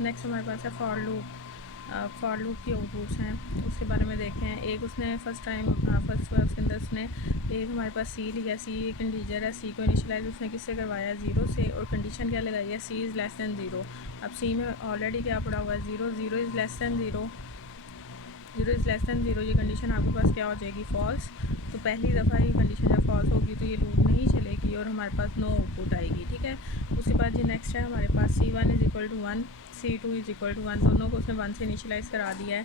Next हमारे पास है for loop. For loop की आउटपुट्स हैं, उसके बारे में देखते हैं। एक उसने फर्स्ट हुआ उसके अंदर उसने एक हमारे पास सी लिया, सी एक इंटीजर है, सी को इनिशियलाइज उसने किससे करवाया, ज़ीरो से, और कंडीशन क्या लगाई है, सी इज़ लेस दैन ज़ीरो। अब सी में ऑलरेडी क्या पड़ा हुआ है, zero, zero is less than zero, zero is less than zero, ये कंडीशन आपके पास क्या हो जाएगी, फॉल्स। तो पहली दफ़ा ये कंडीशन जब फॉल्स होगी तो ये लूप नहीं चलेगी और हमारे पास नो आउटपुट आएगी, ठीक है। उसके बाद ये नेक्स्ट है हमारे पास C one is equal to one, C two is equal to one, दोनों को उसने वन से इनिशियलाइज़ करा दिया है।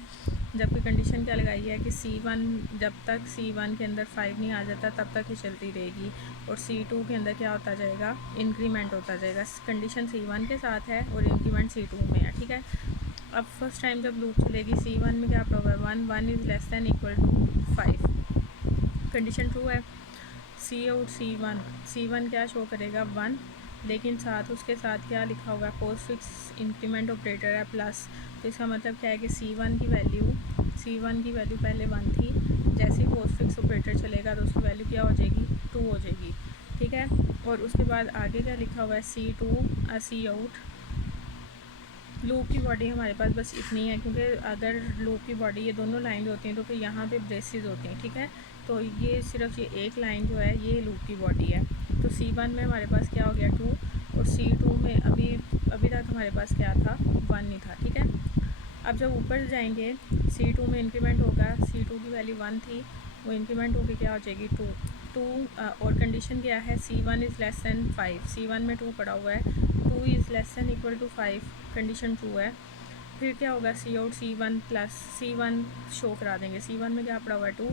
जबकि कंडीशन क्या लगाई है कि सी वन, जब तक सी वन के अंदर 5 नहीं आ जाता तब तक ही चलती रहेगी, और सी टू के अंदर क्या होता जाएगा, इंक्रीमेंट होता जाएगा। कंडीशन सी वन के साथ है और इंक्रीमेंट सी टू में है, ठीक है। अब फर्स्ट टाइम जब लूप चलेगी, सी वन में क्या पड़ा हुआ है, one, one is less than equal to 5, condition true है। सी आउट सी वन क्या शो करेगा, वन, लेकिन साथ उसके साथ क्या लिखा हुआ है, पोस्ट फिक्स इंक्रीमेंट ऑपरेटर है प्लस। तो इसका मतलब क्या है कि सी वन की वैल्यू पहले वन थी, जैसे ही पोस्ट फिक्स ऑपरेटर चलेगा तो उसकी वैल्यू क्या हो जाएगी, टू हो जाएगी, ठीक है। और उसके बाद आगे क्या लिखा हुआ है, सी टू सी आउट। लूप की बॉडी हमारे पास बस इतनी है, क्योंकि अगर लूप की बॉडी ये दोनों लाइन होती हैं तो फिर यहाँ पे ब्रेसेस होती हैं, ठीक है। तो ये सिर्फ ये एक लाइन जो है ये लूप की बॉडी है। तो सी वन में हमारे पास क्या हो गया, टू, और सी टू में अभी तक हमारे पास क्या था, वन नहीं था, ठीक है। अब जब ऊपर जाएंगे सी टू में इंक्रीमेंट होगा, सी टू की वैल्यू वन थी, वो इंक्रीमेंट होकर क्या हो जाएगी, टू, और कंडीशन क्या है, C one is less than 5, C one में टू पड़ा हुआ है, two is less than equal to 5, condition true है। फिर क्या होगा, C out C one plus C one show करा देंगे। सी वन में क्या पड़ा हुआ है, टू,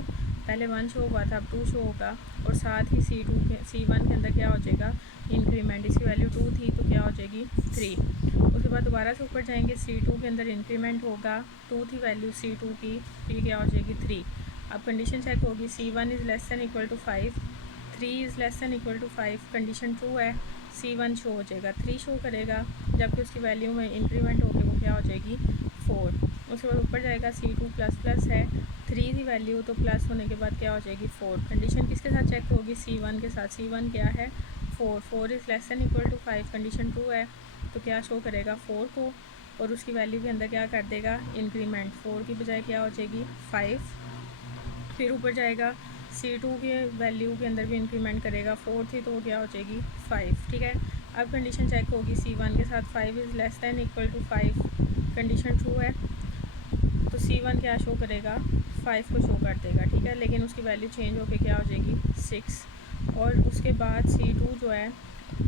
पहले वन शो हुआ था अब टू शो होगा, और साथ ही सी वन के अंदर क्या हो जाएगा, इंक्रीमेंट, इसकी वैल्यू टू थी तो क्या हो जाएगी, थ्री। उसके बाद दोबारा से ऊपर जाएंगे, सी टू के अंदर इंक्रीमेंट होगा, टू थी वैल्यू सी टू की, फिर क्या हो जाएगी, थ्री। अब कंडीशन चेक होगी, C one is less than equal to 5, three is less than equal to 5, condition true है, सी वन शो हो जाएगा, थ्री शो करेगा, जबकि उसकी वैल्यू में इंक्रीमेंट होकर वो क्या हो जाएगी, 4। उसके बाद ऊपर जाएगा, सी टू प्लस प्लस है, थ्री थी वैल्यू तो प्लस होने के बाद क्या हो जाएगी, 4। कंडीशन किसके साथ चेक होगी, सी वन के साथ, सी वन क्या है, 4, 4 is less than equal to 5, condition true है, तो क्या शो करेगा, 4 को, और उसकी वैल्यू के अंदर क्या कर देगा, इंक्रीमेंट, 4 की बजाय क्या हो जाएगी, 5। फिर ऊपर जाएगा, सी टू के वैल्यू के अंदर भी इंक्रीमेंट करेगा, 4 थी तो वो क्या हो जाएगी, 5, ठीक है। अब कंडीशन चेक होगी, सी वन के साथ 5 is less than equal to 5, condition true है, तो सी वन क्या शो करेगा, 5 को शो कर देगा, ठीक है। लेकिन उसकी वैल्यू चेंज होकर क्या हो जाएगी, 6, और उसके बाद सी टू जो है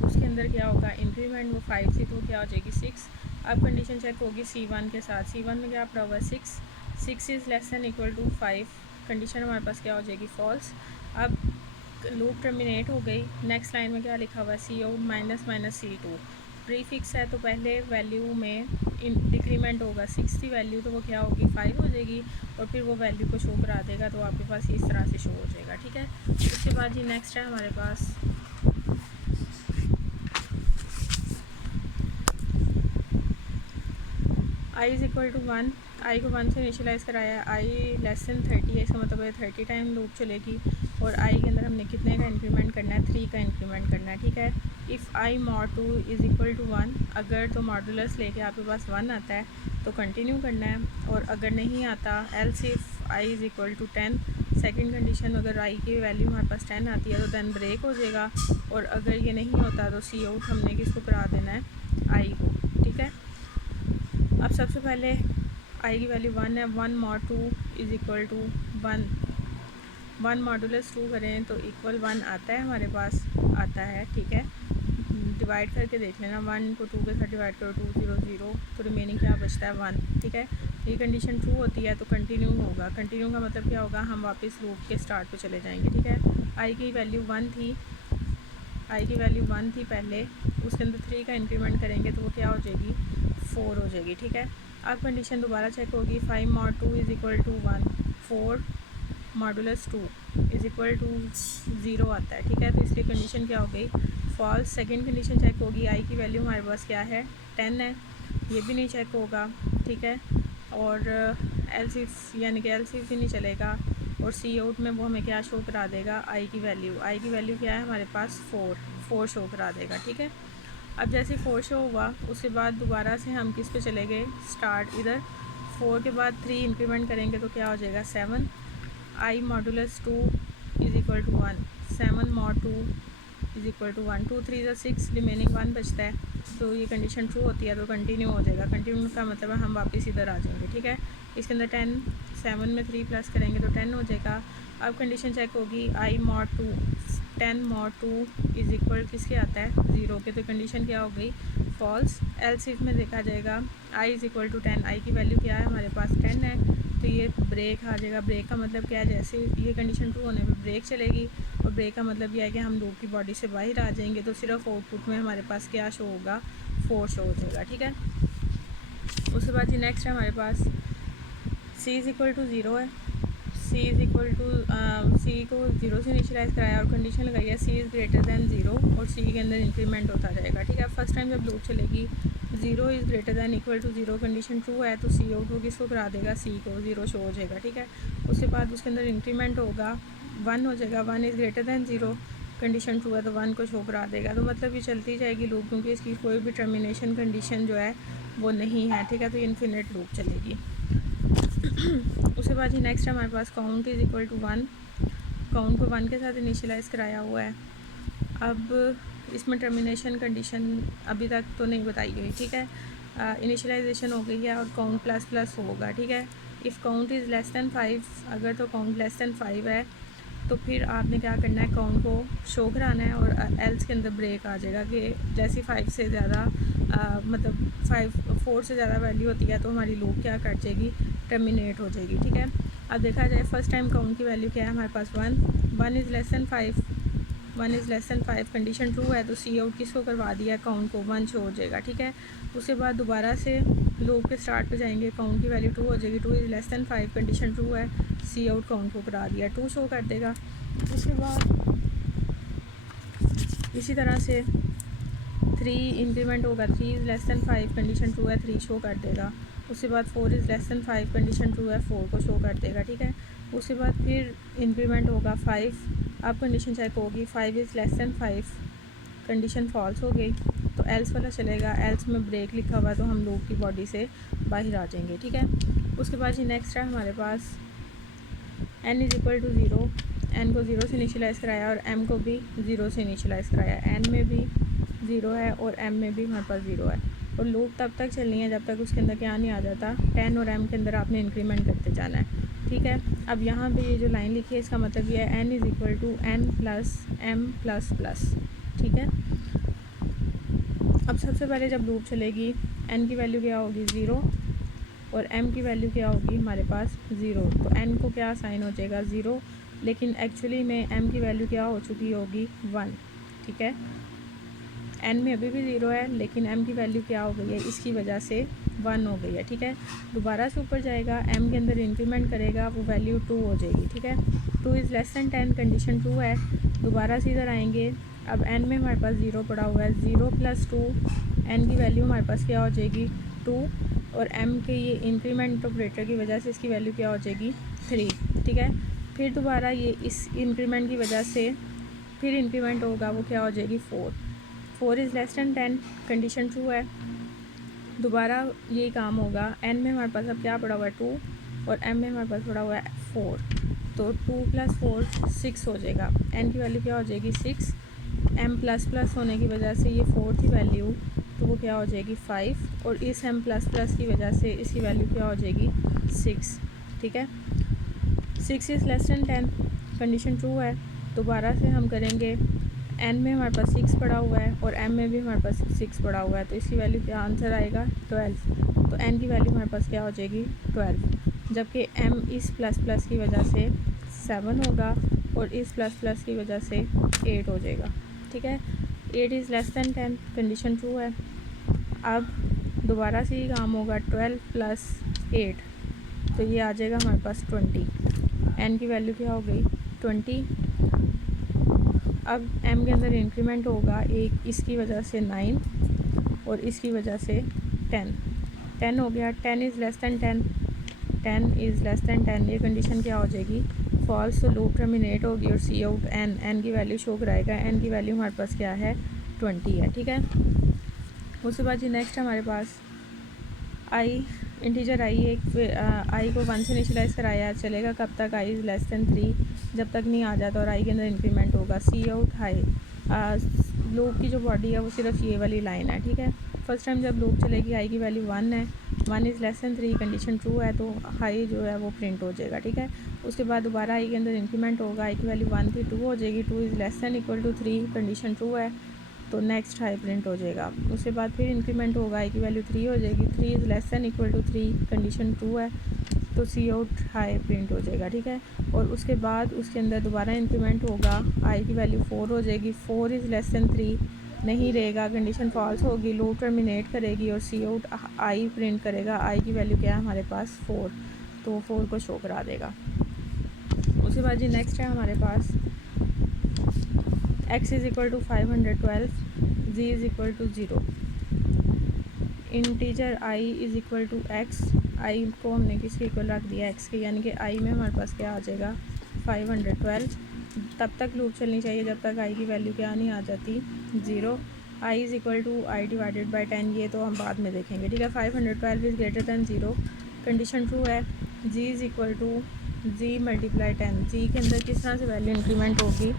उसके अंदर क्या होगा, इंक्रीमेंट, वो 5 थी तो क्या हो जाएगी, 6। अब कंडीशन चेक होगी सी वन के साथ, सी वन में क्या पड़ा हुआ है, 6, 6 is less than equal to 5, condition हमारे पास क्या हो जाएगी, फॉल्स। अब लूप टर्मिनेट हो गई। नेक्स्ट लाइन में क्या लिखा हुआ है, C out minus minus C two, prefix है तो पहले वैल्यू में डिक्रीमेंट होगा, 6 थी वैल्यू तो वो क्या होगी, 5 हो जाएगी, और फिर वो वैल्यू को शो करा देगा, तो आपके पास इस तरह से शो हो जाएगा, ठीक है। उसके बाद जी नेक्स्ट है हमारे पास आई इज़ इक्वल टू वन, आई को वन से इनिशियलाइज़ कराया, आई लेस दैन 30 है, इसका मतलब है 30 टाइम लूप चलेगी, और आई के अंदर हमने कितने का इंक्रीमेंट करना है, 3 का इंक्रीमेंट करना है, ठीक है। If I mod two is equal to 1, अगर तो मॉडुलस लेके आपके पास 1 आता है तो कंटिन्यू करना है, और अगर नहीं आता, else if I is equal to 10, second condition, अगर आई की वैल्यू हमारे पास 10 आती है तो देन ब्रेक हो जाएगा, और अगर ये नहीं होता तो सी आउट हमने किसको करा देना है, आई को, ठीक है। अब सबसे पहले आई की वैल्यू 1 है, 1 mod 2 is equal to 1, 1 modulus 2 करें तो इक्वल 1 आता है हमारे पास, आता है, ठीक है। डिवाइड करके देख लेना, 1 को 2 के साथ डिवाइड करो, 2 0 0, तो रिमेनिंग क्या बचता है, 1, ठीक है। ये कंडीशन ट्रू होती है तो कंटिन्यू होगा, कंटिन्यू का मतलब क्या होगा, हम वापस लूप के स्टार्ट पे चले जाएंगे, ठीक है। आई की वैल्यू 1 थी, आई की वैल्यू 1 थी पहले, उसके अंदर 3 का इंक्रीमेंट करेंगे तो वो क्या हो जाएगी, 4 हो जाएगी, ठीक है। अब कंडीशन दोबारा चेक होगी, 5 mod 2 is equal to 1, 4 modulus 2 is equal to 0 आता है, ठीक है। तो इसलिए कंडीशन क्या हो गई, फॉल्स। सेकंड कंडीशन चेक होगी, आई की वैल्यू हमारे पास क्या है, 10 है, ये भी नहीं चेक होगा, ठीक है। और एलसीफ यानी कि एलसीफ भी नहीं चलेगा, और सी आउट में वो हमें क्या शो करा देगा, आई की वैल्यू क्या है हमारे पास, 4 शो करा देगा, ठीक है। अब जैसे 4 शो हुआ उसके बाद दोबारा से हम किस पे चले गए, स्टार्ट इधर 4 के बाद 3 इंक्रीमेंट करेंगे तो क्या हो जाएगा 7, i modulus 2 is equal to 1, 7 mod 2 is equal to 1, 2 3 6, remaining 1 बचता है। तो ये कंडीशन ट्रू होती है तो कंटिन्यू हो जाएगा। कंटिन्यू का मतलब है हम वापस इधर आ जाएंगे, ठीक है। इसके अंदर 10, 7 में 3 प्लस करेंगे तो 10 हो जाएगा। अब कंडीशन चेक होगी, आई मॉड 2, 10 मॉड 2 इज़ इक्वल किसके आता है 0 के, तो कंडीशन क्या हो गई फॉल्स। एल्स में देखा जाएगा आई इज़ इक्वल टू 10, आई की वैल्यू क्या है हमारे पास 10 है, तो ये ब्रेक आ जाएगा। ब्रेक का मतलब क्या है, जैसे ये कंडीशन ट्रू होने पे ब्रेक चलेगी और ब्रेक का मतलब यह है कि हम लूप की बॉडी से बाहर आ जाएंगे, तो सिर्फ आउटपुट में हमारे पास क्या शो होगा 4 शो हो जाएगा, ठीक है। उसके बाद ये नेक्स्ट है हमारे पास c इज़ इक्वल टू 0 है, c इज़ इक्वल टू सी को 0 से इनिशियलाइज़ कराया और कंडीशन लगाई है c इज़ ग्रेटर दैन 0 और c के अंदर इंक्रीमेंट होता जाएगा, ठीक है। फर्स्ट टाइम जब लूप चलेगी 0 is greater than equal to 0 condition true है तो c आउट वो किसको करा देगा, c को 0 शो हो जाएगा, ठीक है। उसके बाद उसके अंदर इंक्रीमेंट होगा 1 हो जाएगा, 1 is greater than 0 condition true है तो 1 को शो करा देगा। तो मतलब ये चलती जाएगी लूप, क्योंकि इसकी कोई भी टर्मिनेशन कंडीशन जो है वो नहीं है, ठीक है। तो ये इन्फिनिट लूप चलेगी। उसके बाद ही नेक्स्ट हमारे पास count is equal to 1, count को 1 के साथ इनिशियलाइज़ कराया हुआ है। अब इसमें टर्मिनेशन कंडीशन अभी तक तो नहीं बताई गई, ठीक है। इनिशियलाइजेशन हो गई है और काउंट प्लस प्लस होगा, ठीक है। If count is less than 5, अगर तो काउंट लेस दैन 5 है तो फिर आपने क्या करना है, काउंट को शो कराना है और एल्स के अंदर ब्रेक आ जाएगा कि जैसे 5 से ज़्यादा मतलब 4 से ज़्यादा वैल्यू होती है तो हमारी लूप क्या कट जाएगी, टर्मिनेट हो जाएगी, ठीक है। अब देखा जाए फर्स्ट टाइम काउंट की वैल्यू क्या है हमारे पास 1 is less than 5, 1 is less than 5 condition true है तो सी आउट किसको करवा दिया, काउंट को 1 शो हो जाएगा, ठीक है। उसके बाद दोबारा से लूप के स्टार्ट पे जाएंगे, काउंट की वैल्यू 2 हो जाएगी, 2 is less than 5 condition true है, सी आउट काउंट को करा दिया 2 शो कर देगा। उसके बाद इसी तरह से 3 इंक्रीमेंट होगा, 3 is less than 5 condition true है, 3 शो कर देगा। उसके बाद 4 is less than 5 condition true है, 4 को शो कर देगा, ठीक है। उसके बाद फिर इंक्रीमेंट होगा 5, अब कंडीशन चेक होगी 5 is less than 5 condition false हो गई तो एल्स वाला चलेगा, एल्स में ब्रेक लिखा हुआ तो हम लूप की बॉडी से बाहर आ जाएंगे, ठीक है। उसके बाद ये नेक्स्ट है हमारे पास n is equal to 0, n को 0 से इनिशियलाइज़ कराया और m को भी 0 से इनिशियलाइज़ कराया, n में भी 0 है और m में भी हमारे पास 0 है और लूप तब तक चलनी है जब तक उसके अंदर क्या नहीं आ जाता, 10 और m के अंदर आपने इंक्रीमेंट करते जाना है, ठीक है। अब यहाँ पे ये जो लाइन लिखी है इसका मतलब ये है n is equal to n plus m plus plus, ठीक है। अब सबसे पहले जब लूप चलेगी n की वैल्यू क्या होगी 0 और m की वैल्यू क्या होगी हमारे पास 0, तो n को क्या साइन हो जाएगा 0, लेकिन एक्चुअली में m की वैल्यू क्या हो चुकी होगी 1, ठीक है। n में अभी भी 0 है लेकिन m की वैल्यू क्या हो गई है, इसकी वजह से 1 हो गई है, ठीक है। दोबारा से ऊपर जाएगा, m के अंदर इंक्रीमेंट करेगा, वो वैल्यू 2 हो जाएगी, ठीक है। 2 is less then 10 condition true है, दोबारा से इधर आएंगे, अब n में हमारे पास 0 पड़ा हुआ है, 0 प्लस 2 n की वैल्यू हमारे पास क्या हो जाएगी 2 और m के ये इंक्रीमेंट ऑपरेटर की वजह से इसकी वैल्यू क्या हो जाएगी 3, ठीक है। फिर दोबारा ये इस इंक्रीमेंट की वजह से फिर इंक्रीमेंट होगा, वो क्या हो जाएगी 4 is less then 10 condition true है, दोबारा यही काम होगा, n में हमारे पास अब क्या पड़ा हुआ है 2 और m में हमारे पास पड़ा हुआ है 4, तो 2 प्लस 4 6 हो जाएगा, n की वैल्यू क्या हो जाएगी 6, m प्लस प्लस होने की वजह से ये 4 थी वैल्यू तो वो क्या हो जाएगी 5 और इस m प्लस प्लस की वजह से इसकी वैल्यू क्या हो जाएगी 6, ठीक है। 6 is less then 10 condition true है, दोबारा से हम करेंगे, n में हमारे पास 6 पड़ा हुआ है और m में भी हमारे पास 6 पड़ा हुआ है तो इसकी वैल्यू क्या आंसर आएगा 12, तो n की वैल्यू हमारे पास क्या हो जाएगी 12, जबकि m इस प्लस प्लस की वजह से 7 होगा और इस प्लस प्लस की वजह से 8 हो जाएगा, ठीक है। 8 is less then 10 condition true है। अब दोबारा से ही काम होगा, 12 प्लस 8 तो ये आ जाएगा हमारे पास 20, n की वैल्यू क्या हो गई 20। अब m के अंदर इंक्रीमेंट होगा, एक इसकी वजह से 9 और इसकी वजह से 10 हो गया, 10 is less then 10 is less then 10, ये कंडीशन क्या हो जाएगी फॉल्स, तो लूप टर्मिनेट होगी और सी आउट n की वैल्यू शो कराएगा, n की वैल्यू हमारे पास क्या है 20 है, ठीक है। उसके बाद जी नेक्स्ट हमारे पास आई इंटीजर आई एक आई को 1 से इनिशियलाइज़ कराया चलेगा कब तक, आई इज़ लेस दैन 3 जब तक नहीं आ जाता और आई के अंदर इंक्रीमेंट होगा। सी आउट हाई लूप की जो बॉडी है वो सिर्फ ये वाली लाइन है, ठीक है। फर्स्ट टाइम जब लूप चलेगी आई की वैल्यू 1 है, 1 is less then 3 condition true है तो हाई जो है वो प्रिंट हो जाएगा, ठीक है। उसके बाद दोबारा आई के अंदर इंक्रीमेंट होगा, आई की वैल्यू 1 थी 2 हो जाएगी, 2 is less than equal to 3 condition true है तो नेक्स्ट हाई प्रिंट हो जाएगा। उसके बाद फिर इंक्रीमेंट होगा, आई की वैल्यू 3 हो जाएगी, 3 is less than equal to 3 condition true है तो सी आउट हाई प्रिंट हो जाएगा, ठीक है। और उसके बाद उसके अंदर दोबारा इंक्रीमेंट होगा, आई की वैल्यू 4 हो जाएगी, 4 इज़ लेस दैन 3 नहीं रहेगा, कंडीशन फॉल्स होगी, लूप टर्मिनेट करेगी और सी आउट आई प्रिंट करेगा। आई की वैल्यू क्या है हमारे पास 4 तो 4 को शो करा देगा। उसके बाद जी नेक्स्ट है हमारे पास x is equal to 512, z is equal to 0, integer i is equal to x, i को हमने किसके इक्वल रख दिया x के, यानी कि i में हमारे पास क्या आ जाएगा 512। तब तक लूप चलनी चाहिए जब तक i की वैल्यू क्या नहीं आ जाती 0। i is equal to i divided by 10, ये तो हम बाद में देखेंगे, ठीक है। 512 is greater than 0 condition true है। g is equal to z multiply 10, g के अंदर किस तरह से वैल्यू इंक्रीमेंट होगी,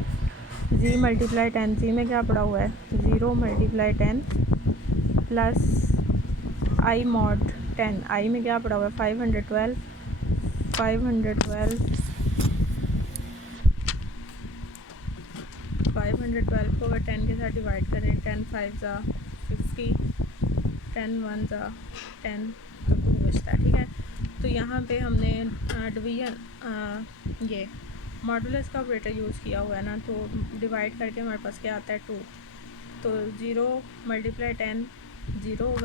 z मल्टीप्लाई 10, जी में क्या पड़ा हुआ है 0 multiply 10 plus I mod 10, I में क्या पड़ा हुआ है 512 को अगर 10 के साथ डिवाइड करें 10 5 ज़ा 50, 10 1 ज़ा 10 तो 2 बचता है, ठीक है। तो यहाँ पे हमने डिवीजन ये मॉडुलस का ऑपरेटर यूज़ किया हुआ है ना, तो डिवाइड करके हमारे पास क्या आता है 2, तो 0 मल्टीप्लाई 10 0 होगा।